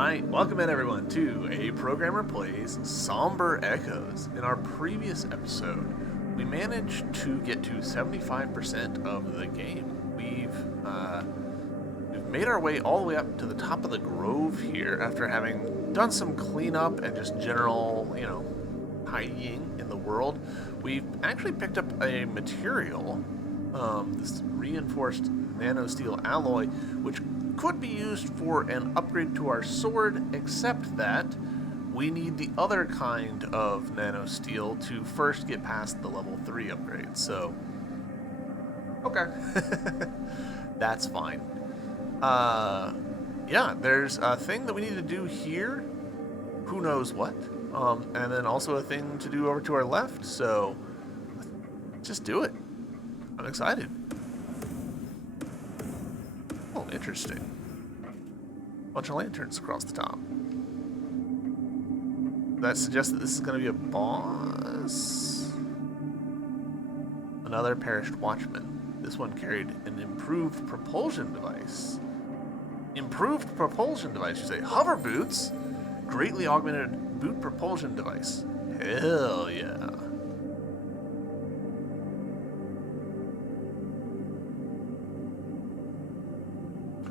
Alright, welcome in everyone to A Programmer Plays Somber Echoes. In our previous episode, we managed to get to 75% of the game. We've made our way all the way up to the top of the grove here after having done some cleanup and just general, tidying in the world. We've actually picked up a material, this reinforced nanosteel alloy, which could be used for an upgrade to our sword, except that we need the other kind of nanosteel to first get past the level 3 upgrade. So, okay. That's fine. Yeah, there's a thing that we need to do here. Who knows what? And then also a thing to do over to our left. So, just do it. I'm excited. Oh, interesting. Bunch of lanterns across the top. That suggests that this is going to be a boss. Another perished watchman. This one carried an improved propulsion device. Improved propulsion device, you say? Hover boots? Greatly augmented boot propulsion device. Hell yeah.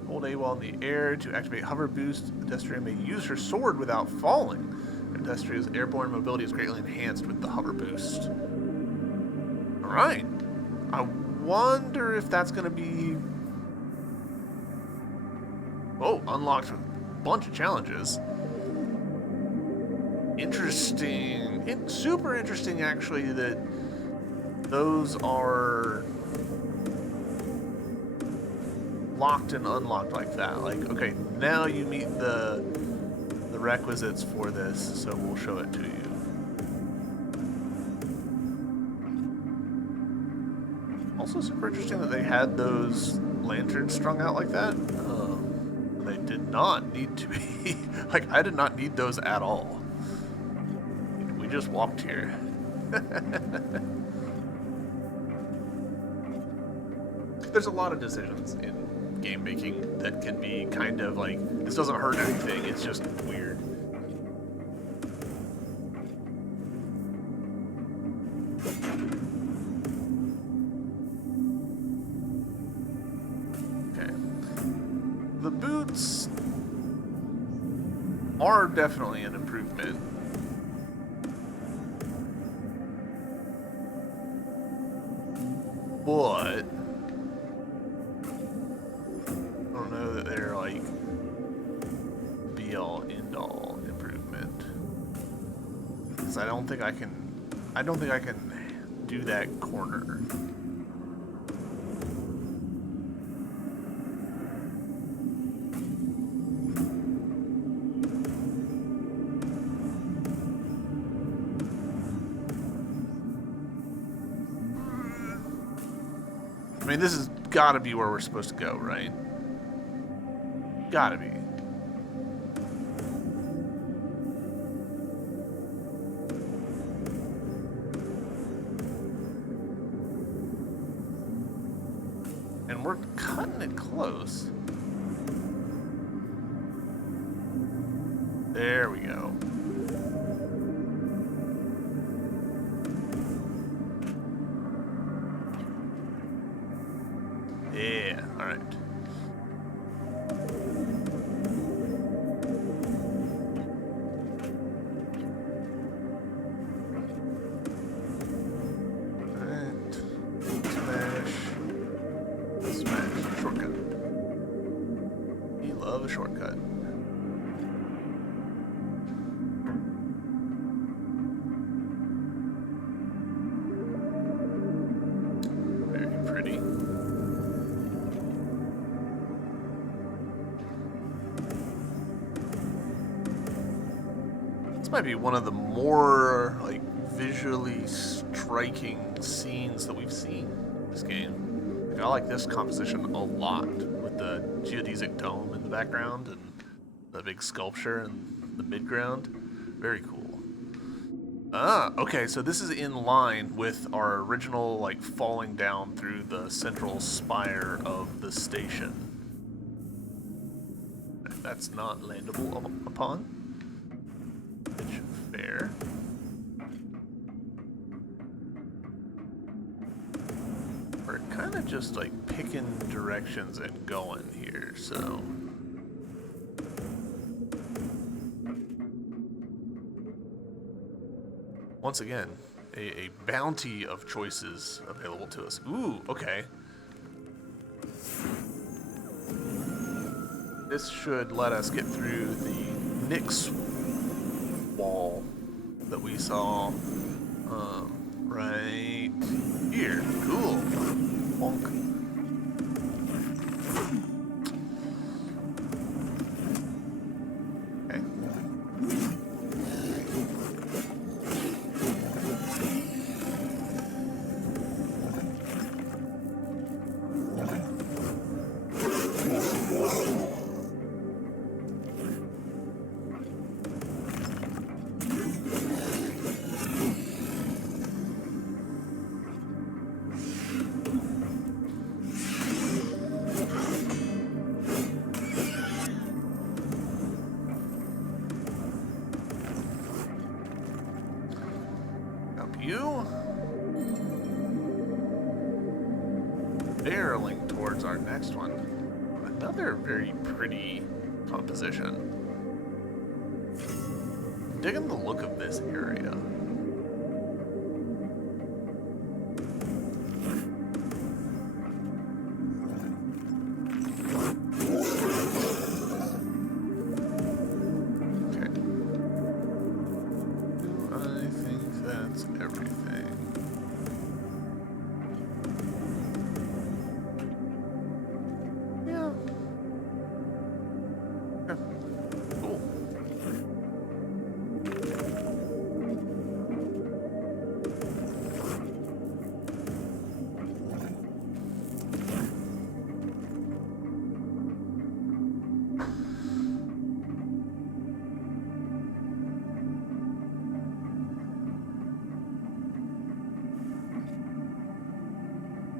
Hold A while in the air to activate hover boost. The Destria may use her sword without falling. And Destria's airborne mobility is greatly enhanced with the hover boost. Alright. I wonder if that's going to be... Oh, unlocked a bunch of challenges. Interesting. Super interesting, actually, that those are locked and unlocked like that. Like, okay, now you meet the requisites for this, so we'll show it to you. Also super interesting that they had those lanterns strung out like that. They did not need to be. Like, I did not need those at all. We just walked here. There's a lot of decisions in game making that can be kind of like, this doesn't hurt anything, it's just weird. Okay. The boots are definitely an improvement. But they're like be all end all improvement, because I don't think I can do that corner. I mean, this has got to be where we're supposed to go, right? Gotta be. And we're cutting it close. There we go. Yeah, all right. Shortcut. Very pretty. This might be one of the more like visually striking scenes that we've seen in this game. Like, I like this composition a lot, with the geodesic dome in the background and the big sculpture in the midground. Very cool. Okay, so this is in line with our original, like, falling down through the central spire of the station. that's not landable upon. Which, fair. We're kind of just like picking directions and going here, so. Once again, a bounty of choices available to us. Ooh, okay. This should let us get through the Nyx wall that we saw right here. Cool. Bonk. Okay. You barreling towards our next one. Another very pretty composition. I'm digging the look of this area.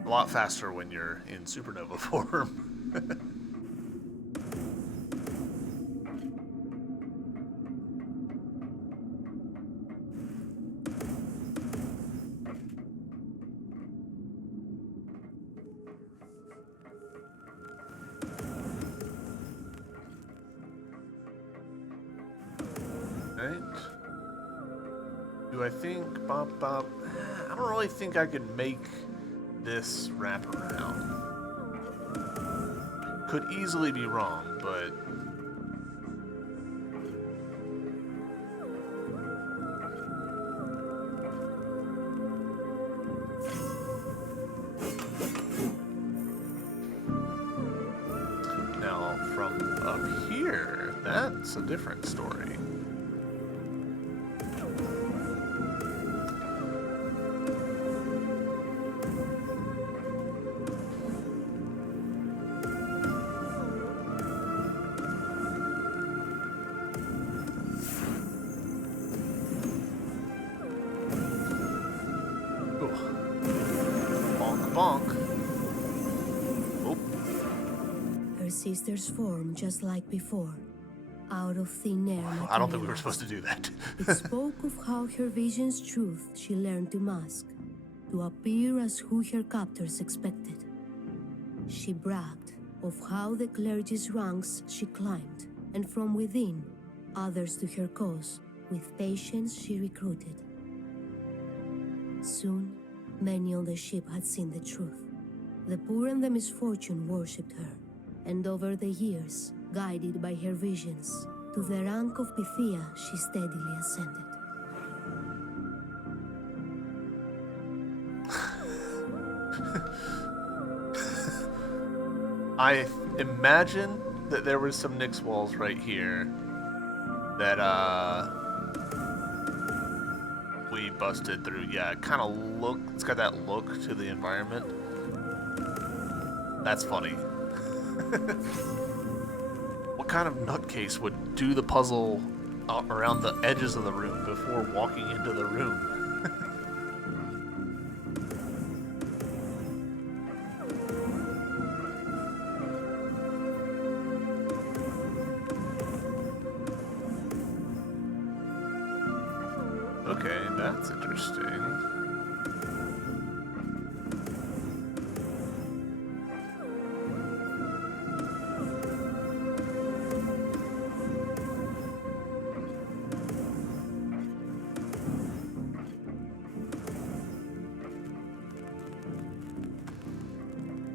A lot faster when you're in supernova form. Right. Do I think Bob? I don't really think I could make this wraparound. Could easily be wrong, but now from up here, that's a different story. Sister's form just like before, out of thin air. I don't think we were supposed to do that. It spoke of how her vision's truth she learned to mask, to appear as who her captors expected. She bragged of how the clergy's ranks she climbed, and from within, others to her cause, with patience she recruited. Soon, many on the ship had seen the truth. The poor and the misfortune worshipped her. And over the years, guided by her visions, to the rank of Pythia she steadily ascended. I imagine that there was some Nyx walls right here that we busted through. Yeah, it kind of it's got that look to the environment. That's funny. What kind of nutcase would do the puzzle around the edges of the room before walking into the room? Okay, that's interesting.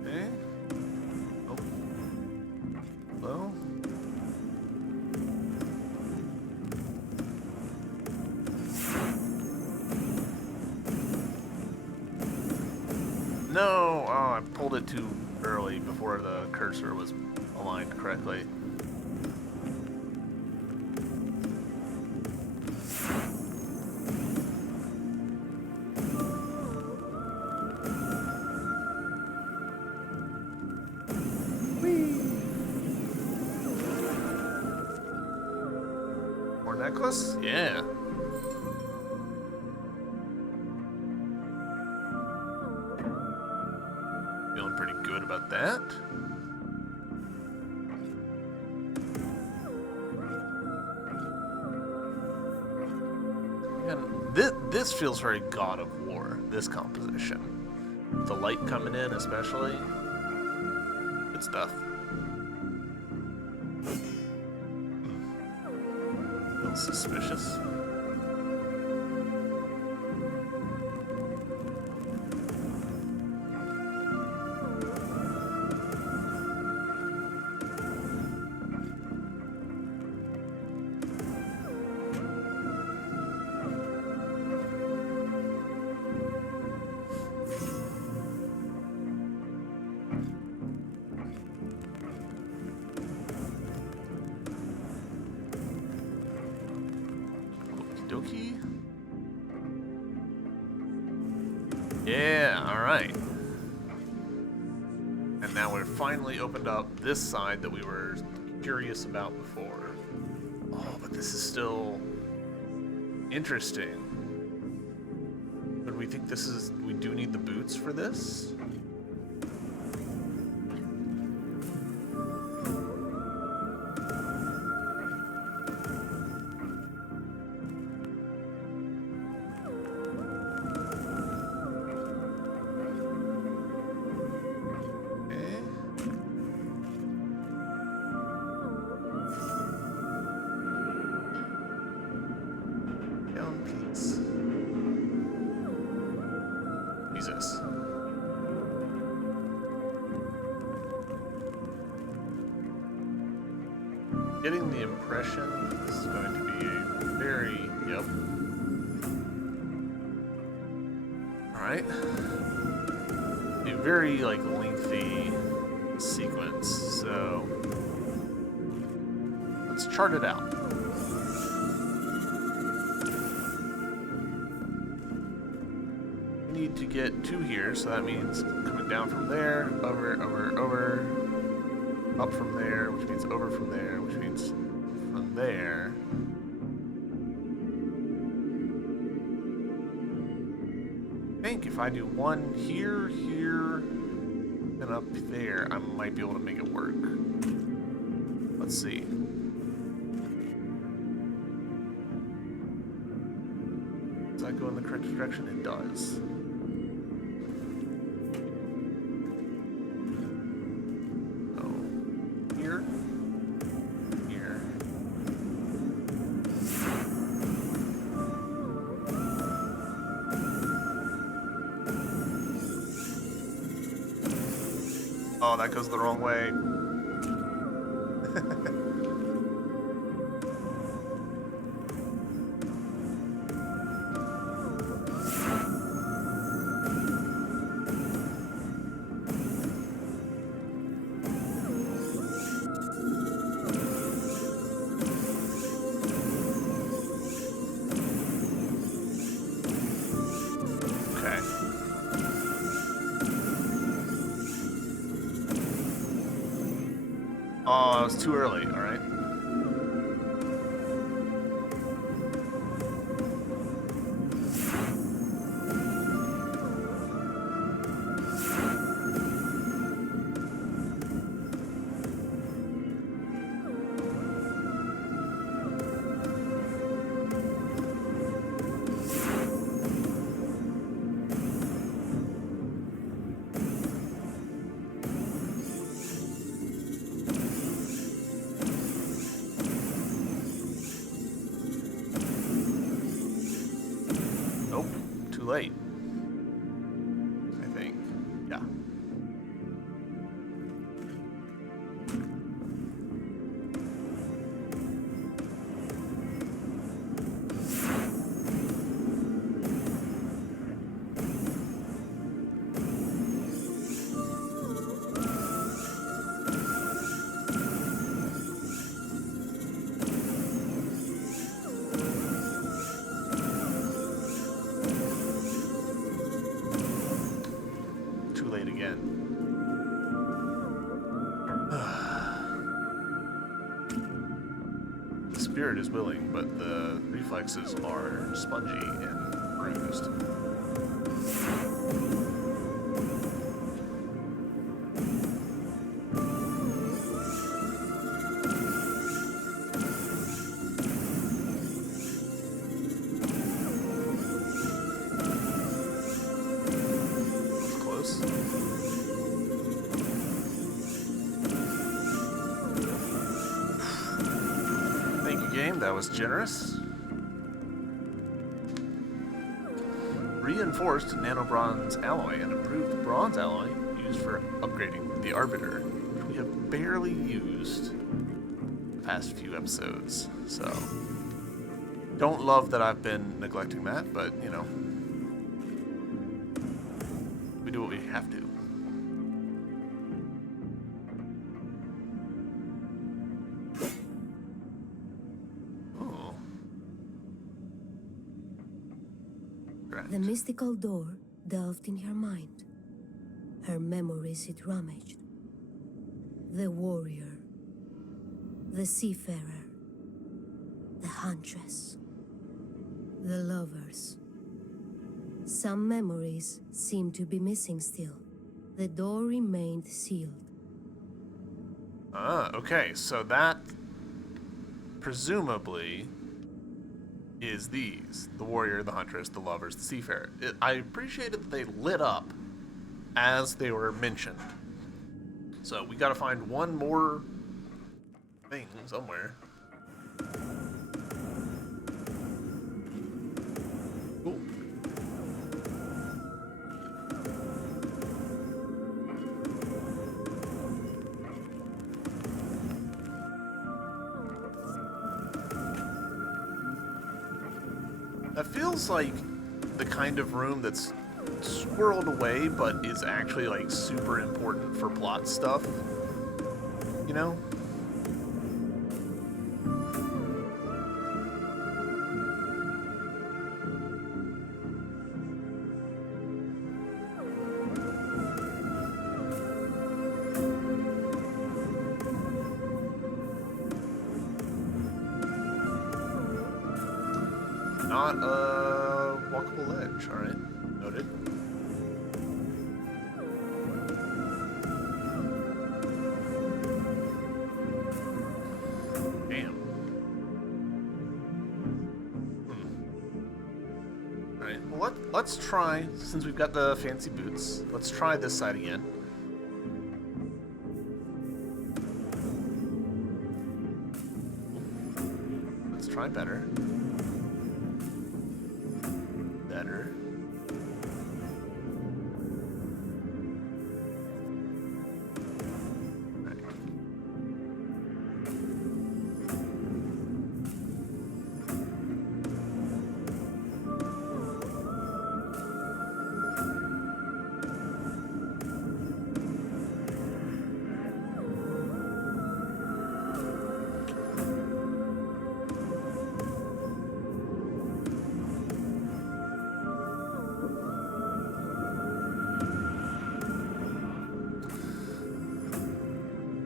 Okay. Oh. Hello? No! Oh, I pulled it too early before the cursor was aligned correctly. More necklace? Yeah. Feeling pretty good about that. And this feels very God of War, this composition. The light coming in especially. Good stuff. A little suspicious. Dokie. Yeah, alright. And now we've finally opened up this side that we were curious about before. Oh, but this is still interesting. But we think this is... we do need the boots for this? Jesus. Getting the impression this is going to be a very... Yep. Alright. A very, like, lengthy sequence, so... let's chart it out. We need to get to here, so that means coming down from there, over, up from there, which means over from there, which means from there. I think if I do one here, here, and up there, I might be able to make it work. Let's see. Does that go in the correct direction? It does. Oh, that goes the wrong way. Oh, it was too early, alright. late. I think. Yeah. Too late again. The spirit is willing, but the reflexes are spongy and bruised. Close. Thank you, game. That was generous. Reinforced nanobronze alloy and improved bronze alloy used for upgrading the Arbiter, which we have barely used the past few episodes. So, don't love that I've been neglecting that, but you know, we do what we have to. The mystical door delved in her mind. Her memories it rummaged. The warrior, the seafarer, the huntress, the lovers. Some memories seemed to be missing still. The door remained sealed. Ah, okay, so that presumably is these: the warrior, the huntress, the lovers, the seafarer. I appreciated that they lit up as they were mentioned. So we gotta find one more thing somewhere. Cool. That feels like the kind of room that's squirreled away, but is actually like super important for plot stuff. You know? Not a walkable ledge, alright. Noted. Damn. Alright, well let's try, since we've got the fancy boots, let's try this side again. Let's try better. Better. Right.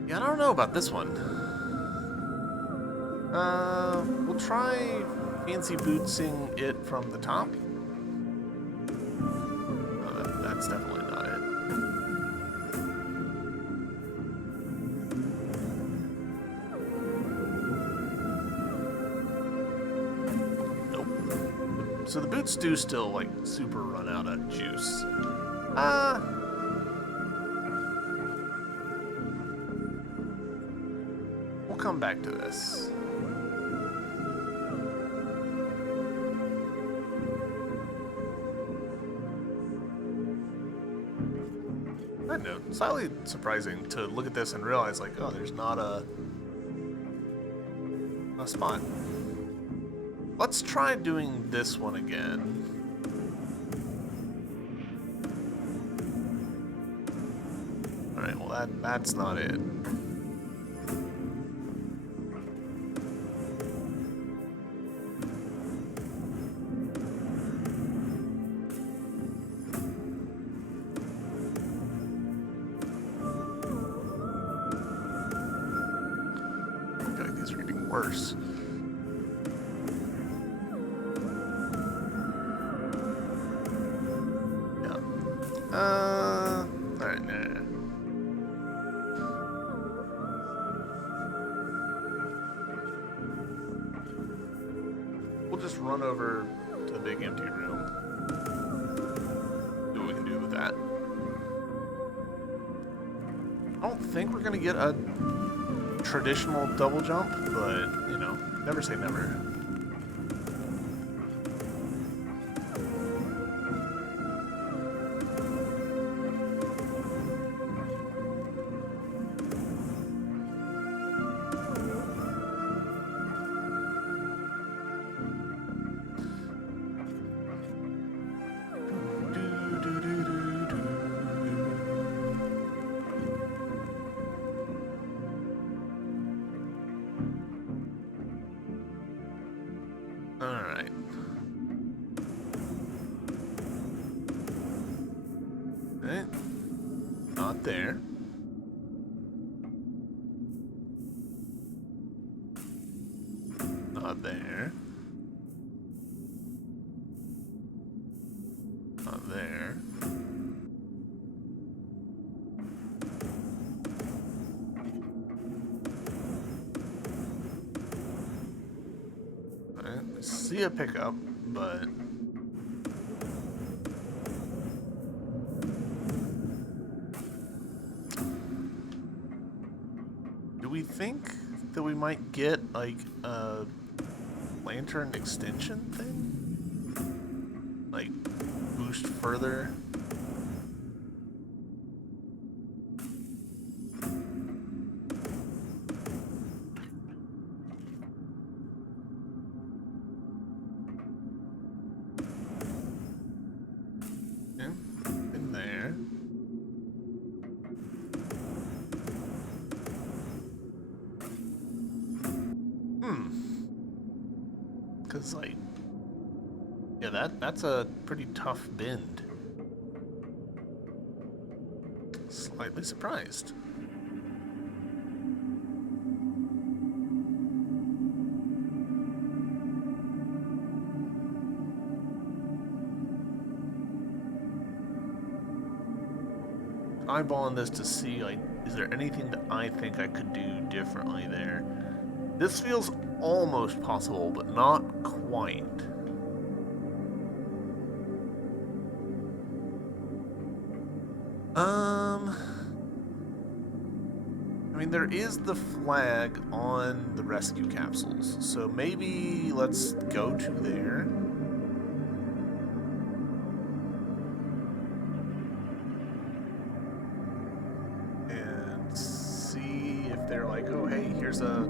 Yeah, I don't know about this one. We'll try fancy bootsing it from the top. That's definitely not it. Nope. So the boots do still, like, super run out of juice. We'll come back to this. side note, slightly surprising to look at this and realize, like, oh, there's not a spot. Let's try doing this one again. Alright, well that's not it. I feel like these are getting worse. Alright, nah. We'll just run over to the big empty room. See what we can do with that. I don't think we're gonna get a traditional double jump, but, you know, never say never. Alright. Okay. Not there. Not there. Not there. Alright, I see a pickup, but do we think that we might get like a lantern extension thing? Like boost further? In there. Cause like, yeah, that's a pretty tough bend. Slightly surprised. Eyeballing this to see, like, is there anything that I think I could do differently there? This feels almost possible, but not quite. I mean, there is the flag on the rescue capsules, so maybe let's go to there. And see if they're like, oh, hey, here's a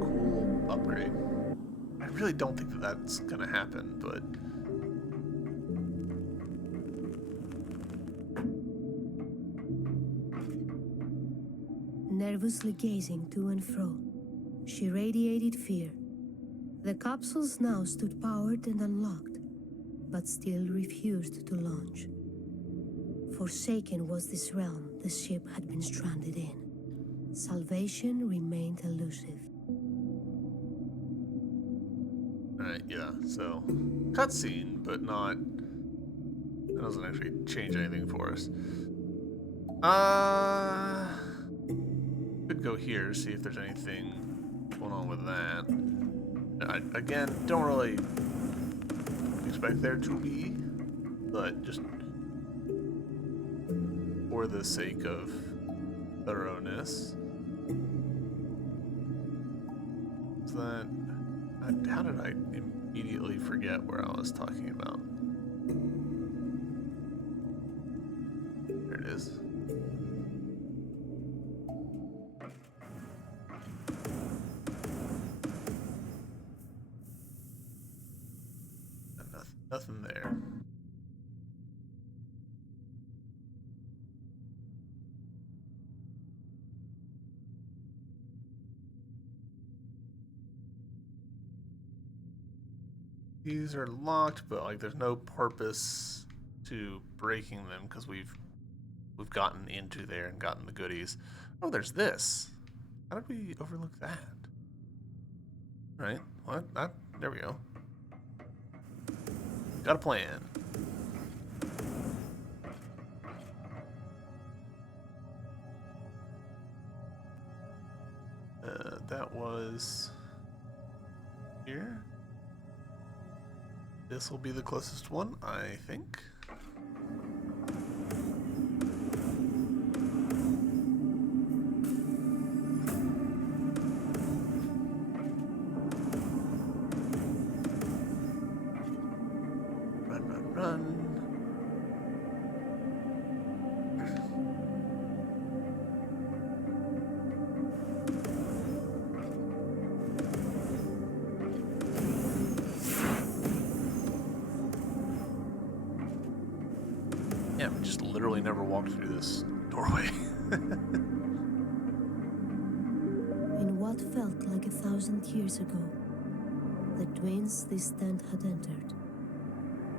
cool upgrade. I really don't think that that's gonna happen, but nervously gazing to and fro, she radiated fear. The capsules now stood powered and unlocked, but still refused to launch. Forsaken was this realm the ship had been stranded in. Salvation remained elusive. Alright, yeah, so cutscene, but not. It doesn't actually change anything for us. Could go here, see if there's anything going on with that. I, again, don't really expect there to be, but just for the sake of thoroughness. Is that... how did I immediately forget where I was talking about? There it is. Nothing there. These are locked, but like there's no purpose to breaking them because we've gotten into there and gotten the goodies. Oh, there's this. How did we overlook that? Right? What? There we go. Got a plan. That was here. This will be the closest one, I think. Run. Yeah, we just literally never walked through this doorway. In what felt like 1,000 years ago, the twins this tent had entered.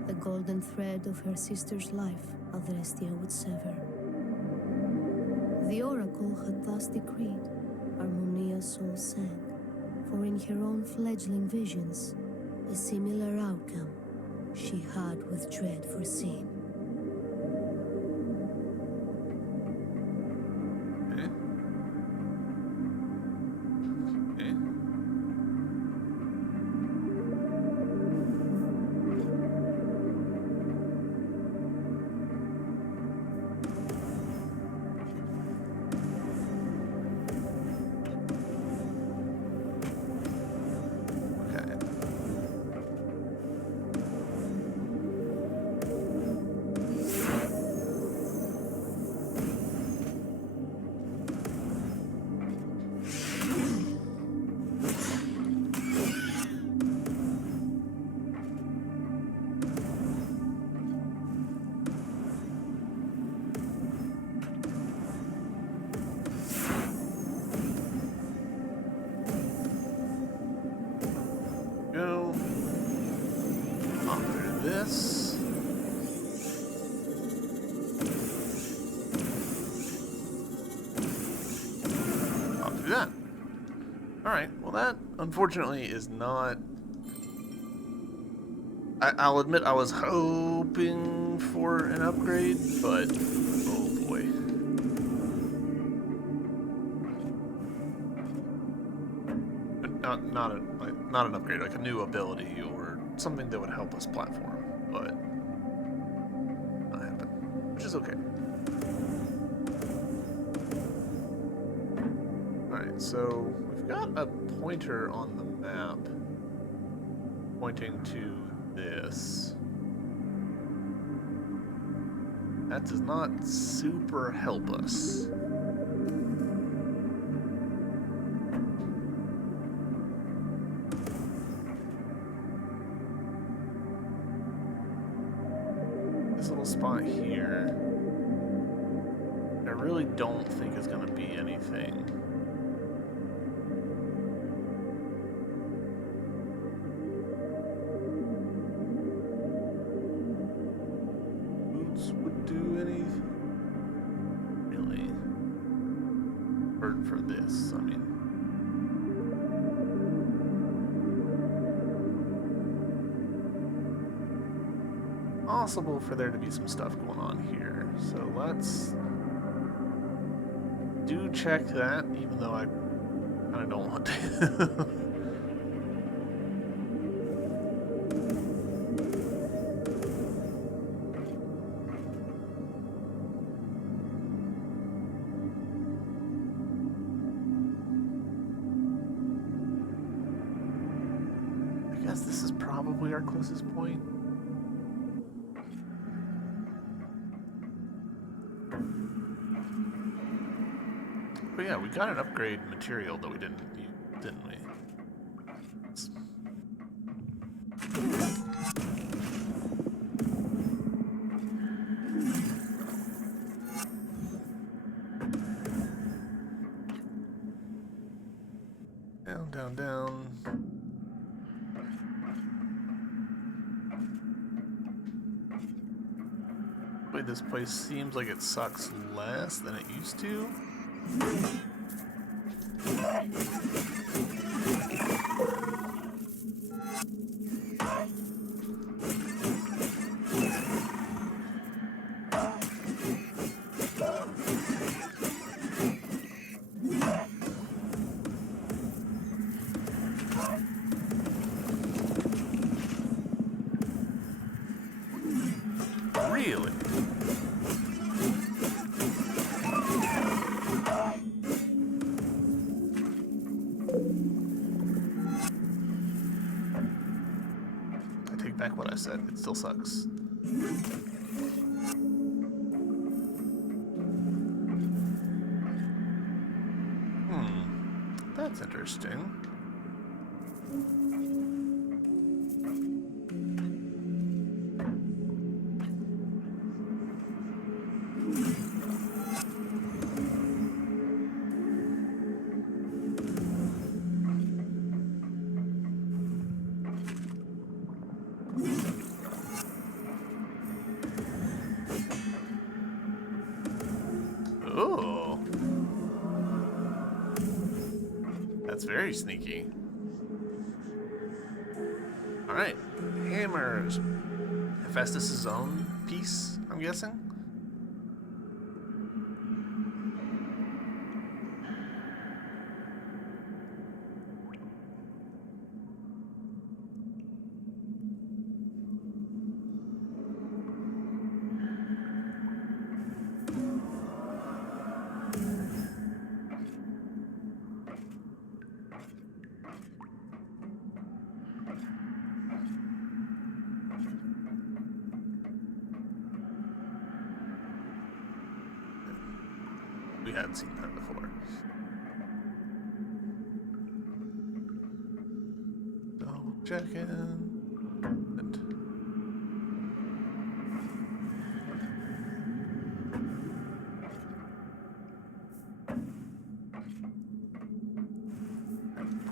The golden thread of her sister's life Adrestia would sever. The oracle had thus decreed, Harmonia's soul sank, for in her own fledgling visions, a similar outcome she had with dread foreseen. Go. On through this. On through that. Alright, well that unfortunately is not... I'll admit I was hoping for an upgrade, but oh boy. Not an upgrade, like a new ability or something that would help us platform, but not happen, which is okay. Alright, so we've got a pointer on the map pointing to this. That does not super help us. This little spot here, I really don't think is going to be anything. Boots would do anything, really. For this, I mean. Possible for there to be some stuff going on here, so let's do check that, even though I kind of don't want to. I guess this is probably our closest point. But yeah, we got an upgrade material that we didn't use, didn't we? down. Wait, this place seems like it sucks less than it used to. Really? I take back what I said. It still sucks. That's interesting. Oh, that's very sneaky. All right, hammers. Hephaestus' own piece, I'm guessing. We hadn't seen that before. Double checking.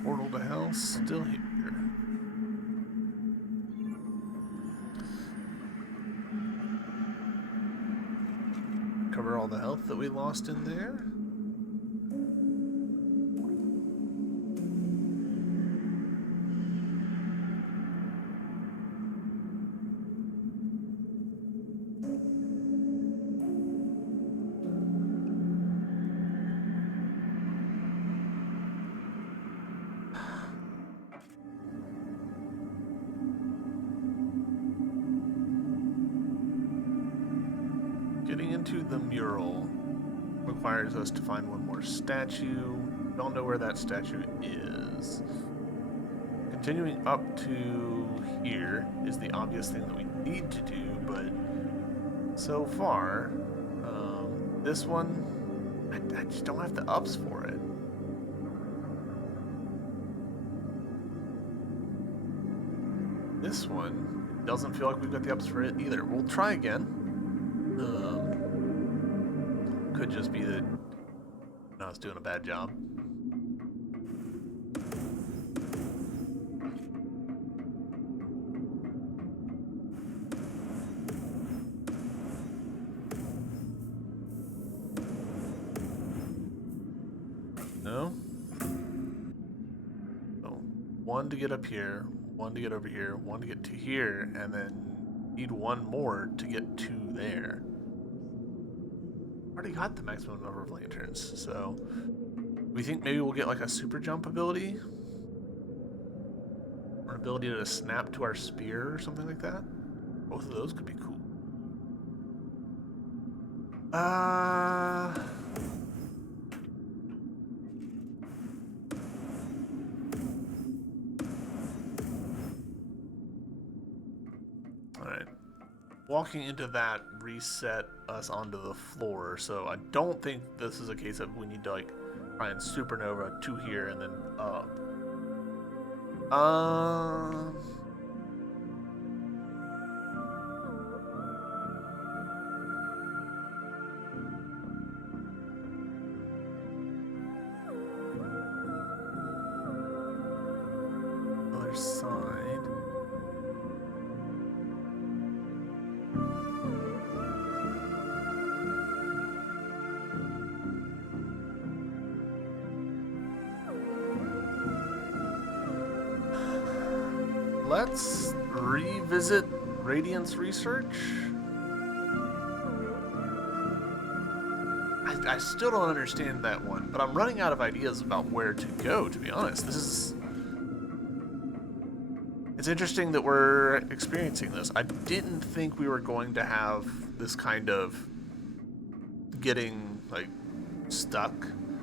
Portal to hell still here. Cover all the health that we lost in there. Getting into the mural requires us to find one more statue. Don't know where that statue is. Continuing up to here is the obvious thing that we need to do, but so far, this one, I just don't have the ups for it. This one doesn't feel like we've got the ups for it either. We'll try again. Could just be that I was doing a bad job. No? So, one to get up here, one to get over here, one to get to here, and then need one more to get to there. Already got the maximum number of lanterns, so we think maybe we'll get like a super jump ability, or an ability to snap to our spear or something like that. Both of those could be cool. Alright. Walking into that reset us onto the floor, so I don't think this is a case of we need to like try and supernova to here and then up. side. Let's revisit Radiance Research. I still don't understand that one, but I'm running out of ideas about where to go, to be honest. It's interesting that we're experiencing this. I didn't think we were going to have this kind of getting, like, stuck.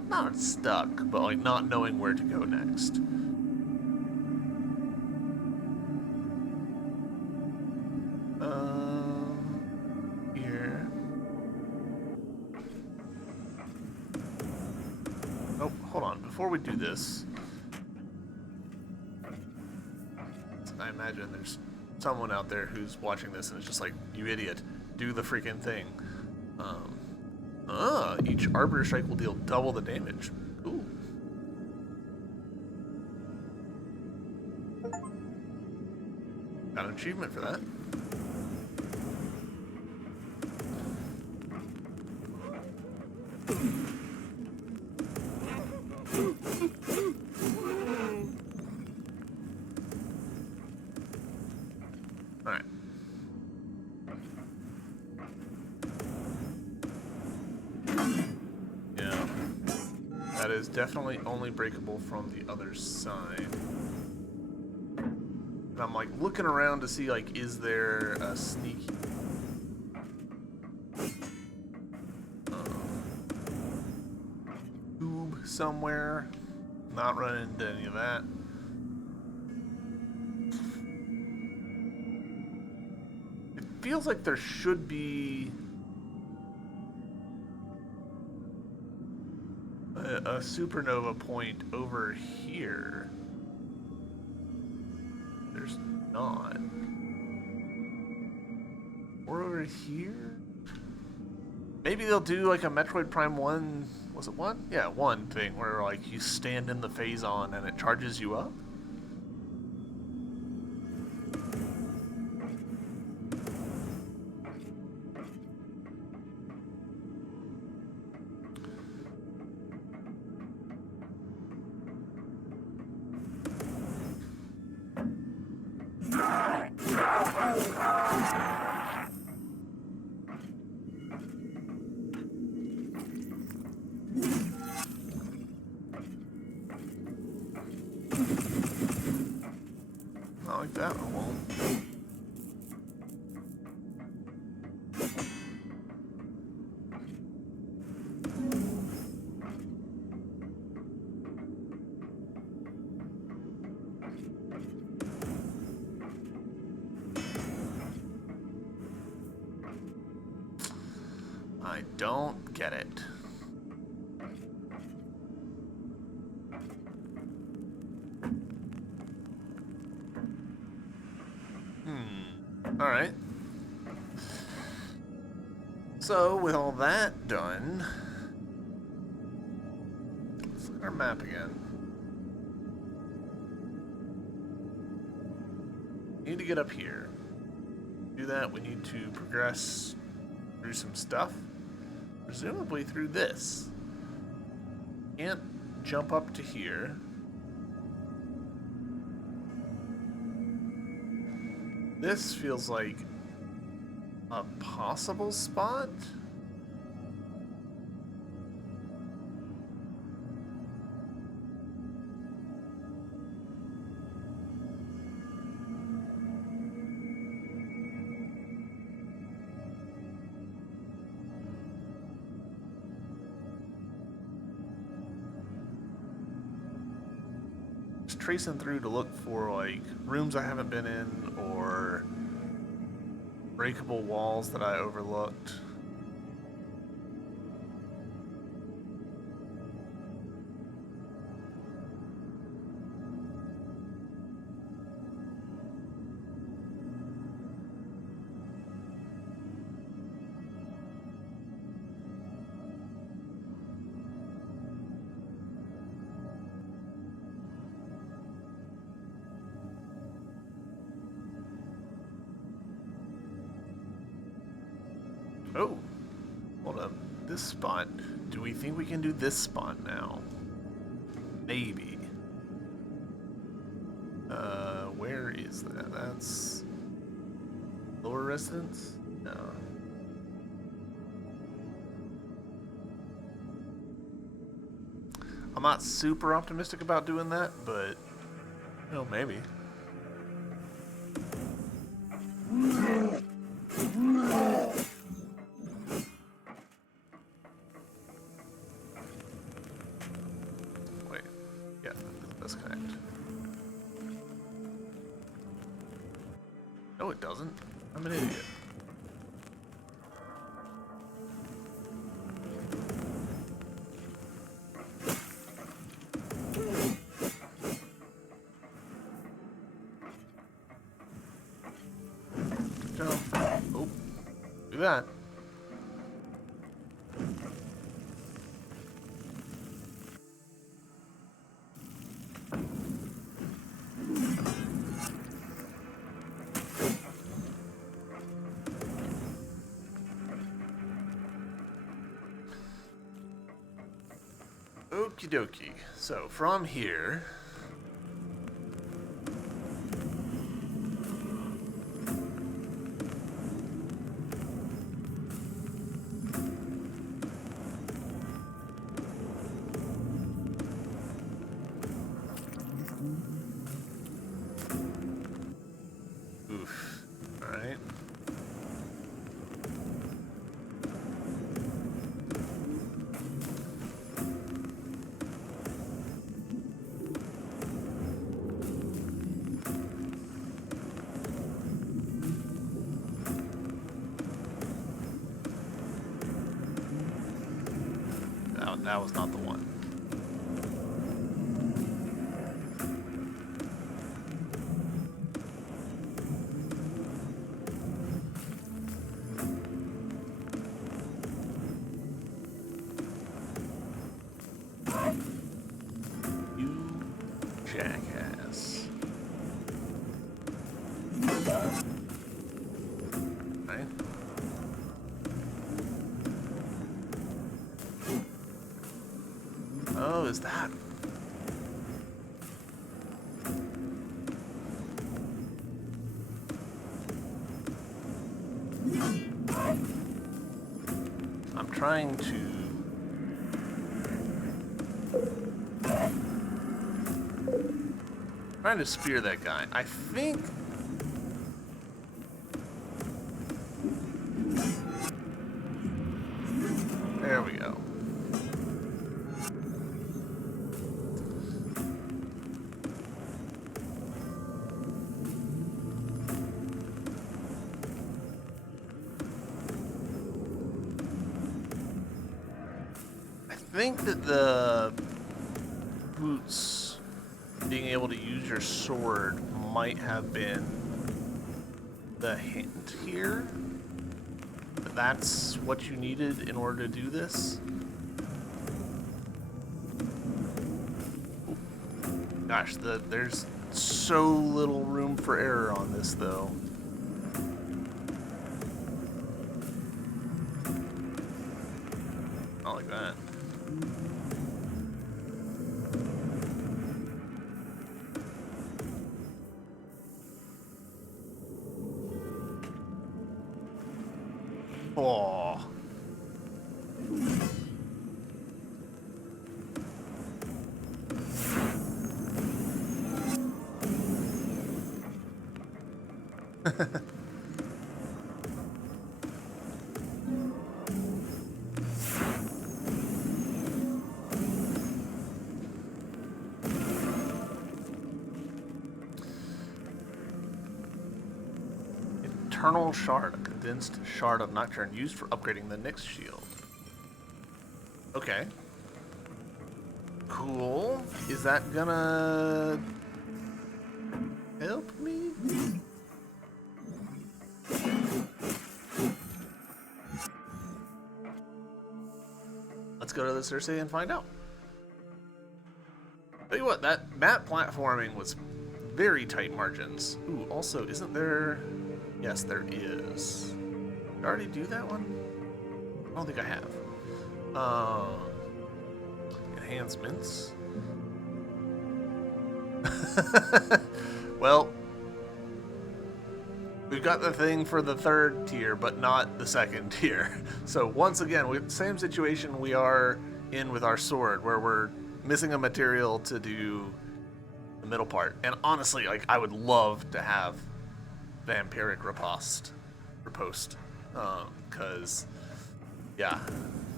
Not stuck, but, like, not knowing where to go next. Here. Oh, hold on. Before we do this, I imagine there's someone out there who's watching this and is just like, you idiot, do the freaking thing. Each Arbiter Strike will deal double the damage. Ooh. Got an achievement for that. Alright. Yeah. That is definitely only breakable from the other side. And I'm like looking around to see, like, is there a sneaky tube somewhere? Not running into any of that. It feels like there should be a supernova point over here. There's not. Or over here? Maybe they'll do like a Metroid Prime 1, was it 1? Yeah, 1 thing where like you stand in the phazon and it charges you up. Not like that, I won't. I don't get it. Alright. So, with all that done, let's look at our map again. We need to get up here. To do that, we need to progress through some stuff. Presumably through this. Can't jump up to here. This feels like a possible spot. Just tracing through to look for like rooms I haven't been in or breakable walls that I overlooked. Oh, hold up. This spot. Do we think we can do this spot now? Maybe. Where is that? That's lower residence? No. I'm not super optimistic about doing that, but no, maybe. Wait, yeah, let's connect. No, it doesn't. I'm an idiot. Jump. Oh, do that. Okie dokie. So from here. Oof. Alright. That was not the one. You jackass. Right? Oh, is that? I'm trying to spear that guy. I think there we go. I think that the boots, being able to use your sword, might have been the hint here. That's what you needed in order to do this. Gosh, there's so little room for error on this, though. Not like that. Oh. Eternal Shard, a condensed shard of Nocturne used for upgrading the Nyx shield. Okay. Cool. Is that gonna help me? Let's go to the Cersei and find out. Tell you what, that map platforming was very tight margins. Ooh, also, isn't there... Yes, there is. Did I already do that one? I don't think I have. Um, Enhancements. Well, we've got the thing for the third tier, but not the second tier. So once again, same situation we are in with our sword, where we're missing a material to do the middle part. And honestly, like, I would love to have vampiric riposte, because yeah,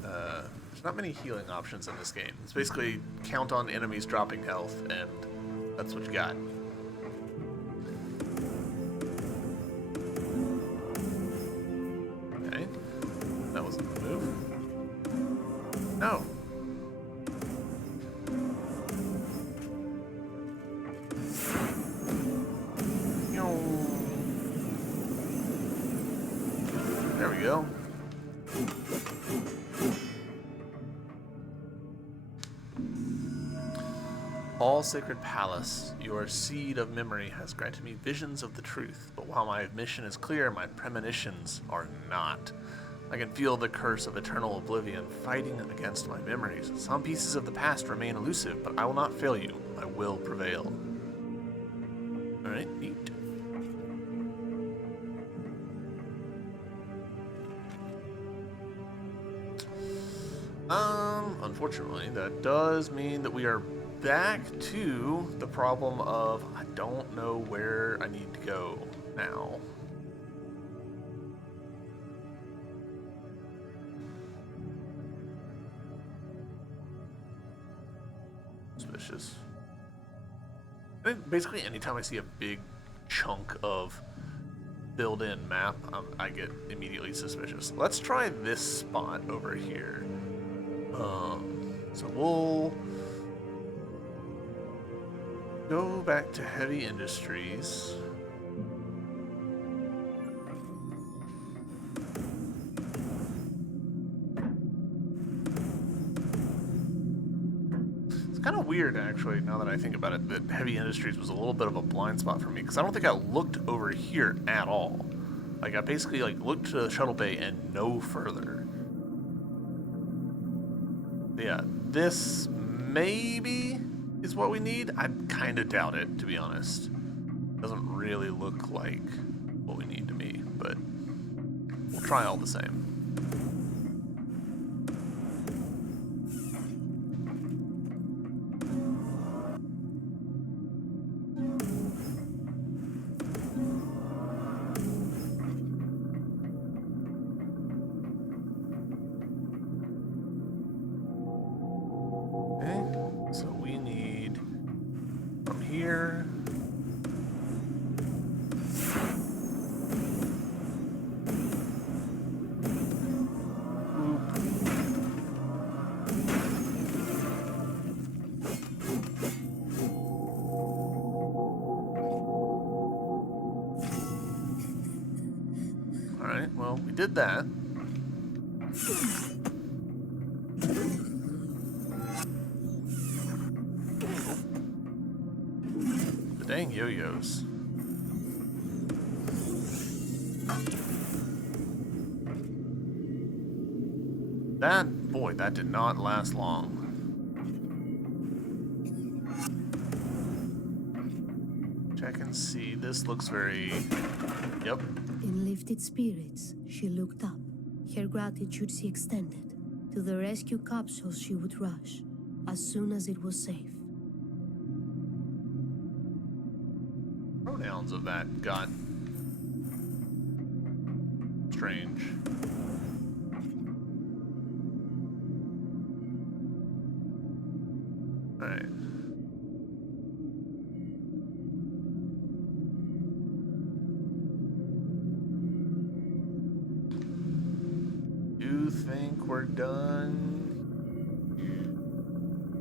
there's not many healing options in this game. It's basically count on enemies dropping health, and that's what you got. Okay, that wasn't the move. No. There we go. All Sacred Palace, your seed of memory has granted me visions of the truth, but while my mission is clear, my premonitions are not. I can feel the curse of eternal oblivion fighting against my memories. Some pieces of the past remain elusive, but I will not fail you. I will prevail. Alright, neat. Unfortunately, that does mean that we are back to the problem of I don't know where I need to go now. Suspicious. I think basically anytime I see a big chunk of built-in map, I get immediately suspicious. Let's try this spot over here. So we'll go back to heavy industries. It's kind of weird, actually, now that I think about it, that heavy industries was a little bit of a blind spot for me, because I don't think I looked over here at all. Like, I basically looked to the shuttle bay and no further. Yeah, this maybe is what we need. I kind of doubt it, to be honest. Doesn't really look like what we need to me, but we'll try all the same. Okay, so we need from here. Alright, well, we did that. The dang yo-yos. That did not last long. Check and see. This looks very... Yep. In lifted spirits, she looked up. Her gratitude she extended. To the rescue capsules she would rush, as soon as it was safe. Pronouns of that got strange. Alright. You think we're done?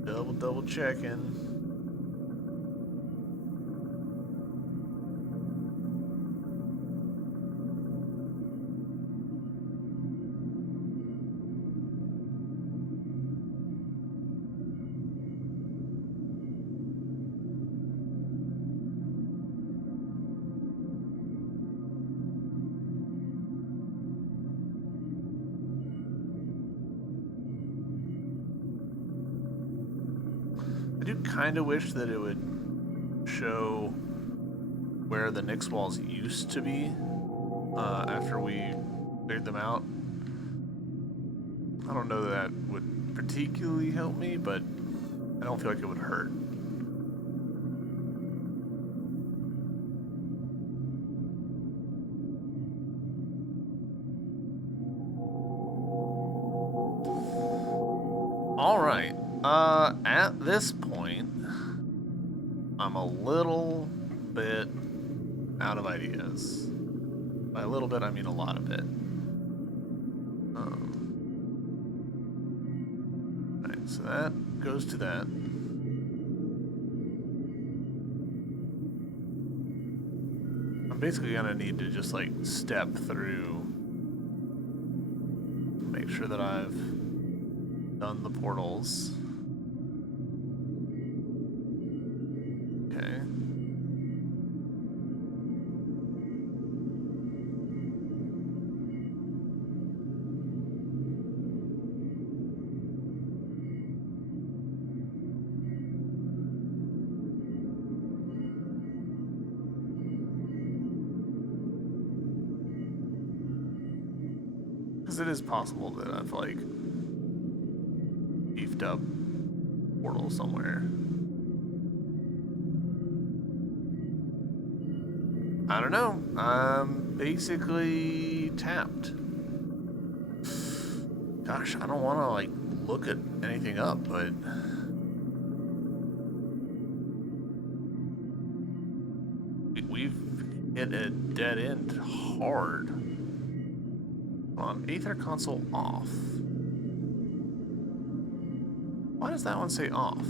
Double checking. I do kind of wish that it would show where the Nyx walls used to be after we cleared them out. I don't know that would particularly help me, but I don't feel like it would hurt. Alright, at this point, I'm a little bit out of ideas. By a little bit, I mean a lot of it. Alright, so that goes to that. I'm basically gonna need to just like step through, make sure that I've done the portals. Okay. Because it is possible that I've like beefed up portal somewhere. I don't know. I'm basically tapped. Gosh, I don't want to like look at anything up, but we've hit a dead end hard. Hold on, Aether console off. Why does that one say off?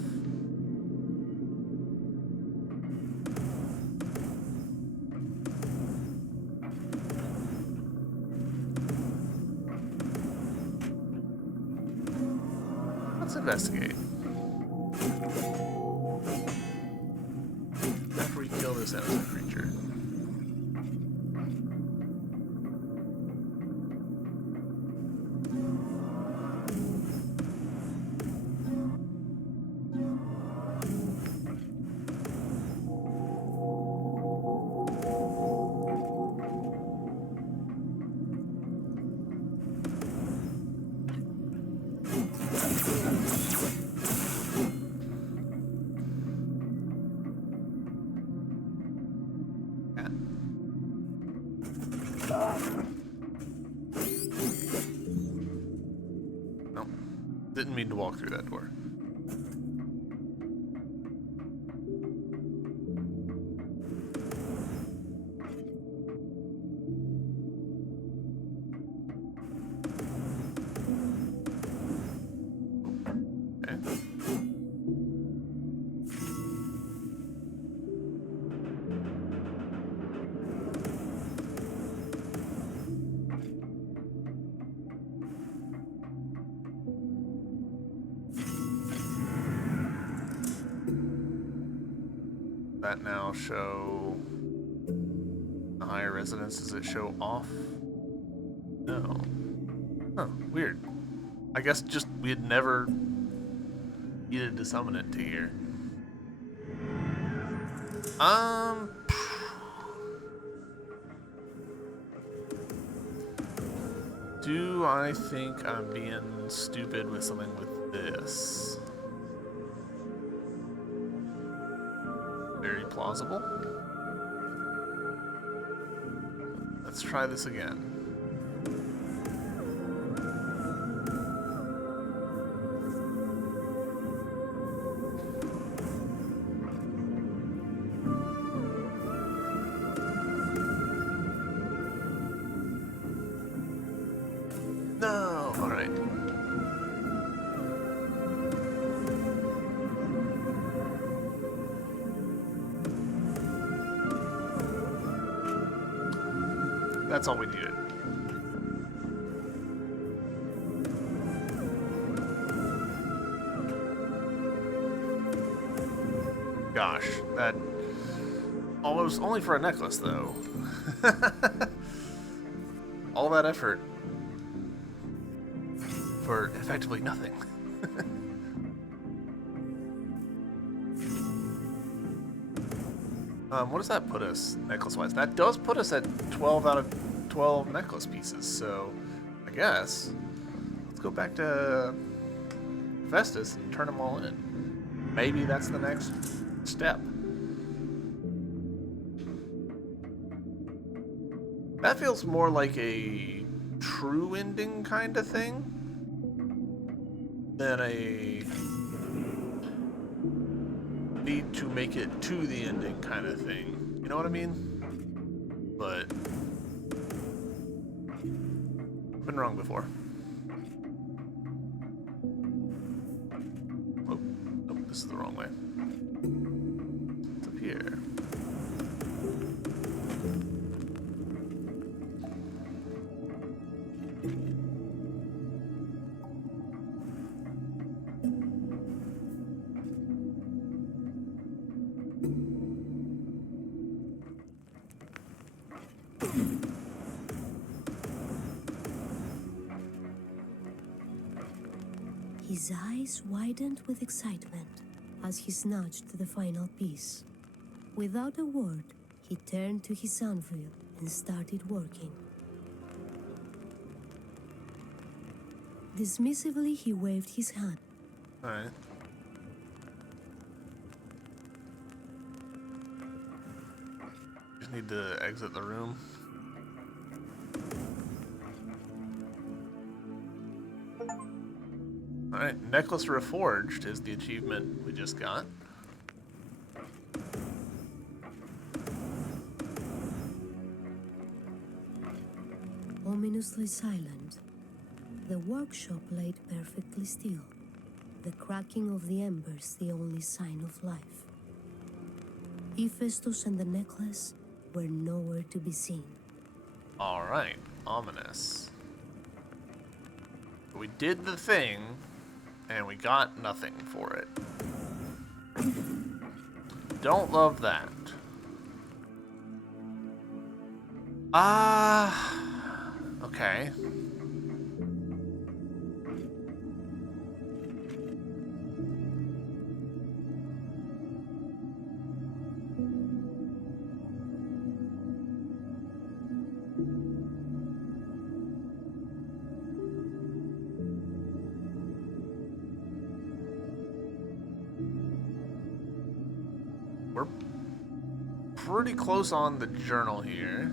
Let's investigate. After we kill this innocent creature. Nope. Didn't mean to walk through that door. Okay. That now show the higher resonance. Does it show off? No. Huh, weird. I guess just we had never needed to summon it to here. Do I think I'm being stupid with something with this? Very plausible. Let's try this again. No, all right. That's all we needed. Gosh, that almost only for a necklace though. All that effort for effectively nothing. What does that put us necklace-wise? That does put us at 12 out of 12 necklace pieces, so I guess let's go back to Festus and turn them all in. Maybe that's the next step. That feels more like a true ending kind of thing than a need to make it to the ending kind of thing. You know what I mean? But I've been wrong before. Oh, nope, this is the wrong way. It's up here. His eyes widened with excitement as he snatched the final piece. Without a word, he turned to his anvil and started working. Dismissively, he waved his hand. Alright. Just need to exit the room. Alright, Necklace Reforged is the achievement we just got. Ominously silent, the workshop laid perfectly still, the cracking of the embers the only sign of life. Hephaestus and the necklace were nowhere to be seen. Alright, ominous. We did the thing, and we got nothing for it. Don't love that. Okay. We're pretty close on the journal here.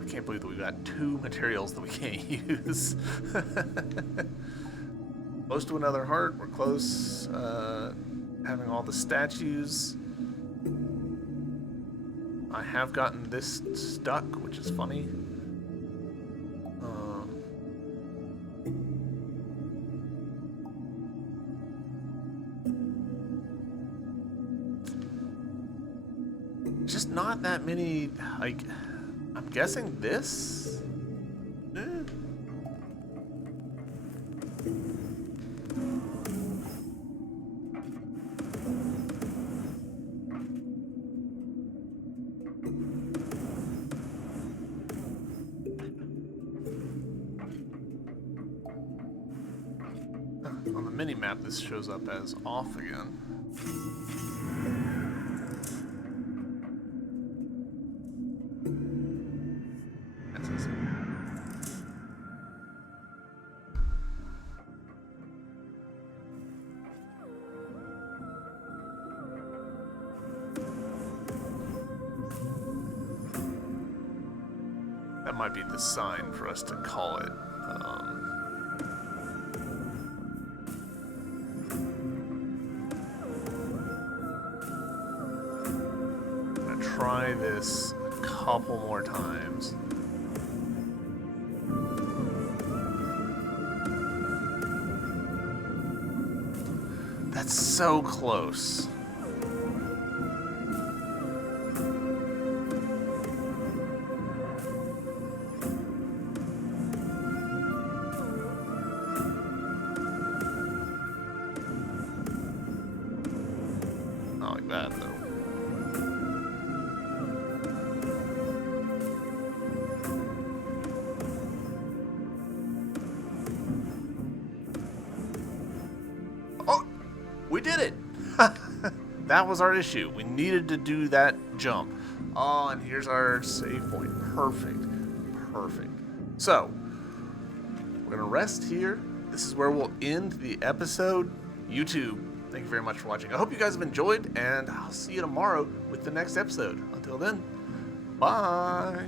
I can't believe that we've got two materials that we can't use. Close to another heart. We're close. Having all the statues. I have gotten this stuck, which is funny. Just not that many, like, I'm guessing this? On the mini-map, this shows up as off again. That might be the sign for us to call it. I'm gonna try this a couple more times. That's so close. Not like that, though. That was our issue. We needed to do that jump. Oh, and here's our save point. Perfect. So, we're going to rest here. This is where we'll end the episode. YouTube, thank you very much for watching. I hope you guys have enjoyed, and I'll see you tomorrow with the next episode. Until then, bye.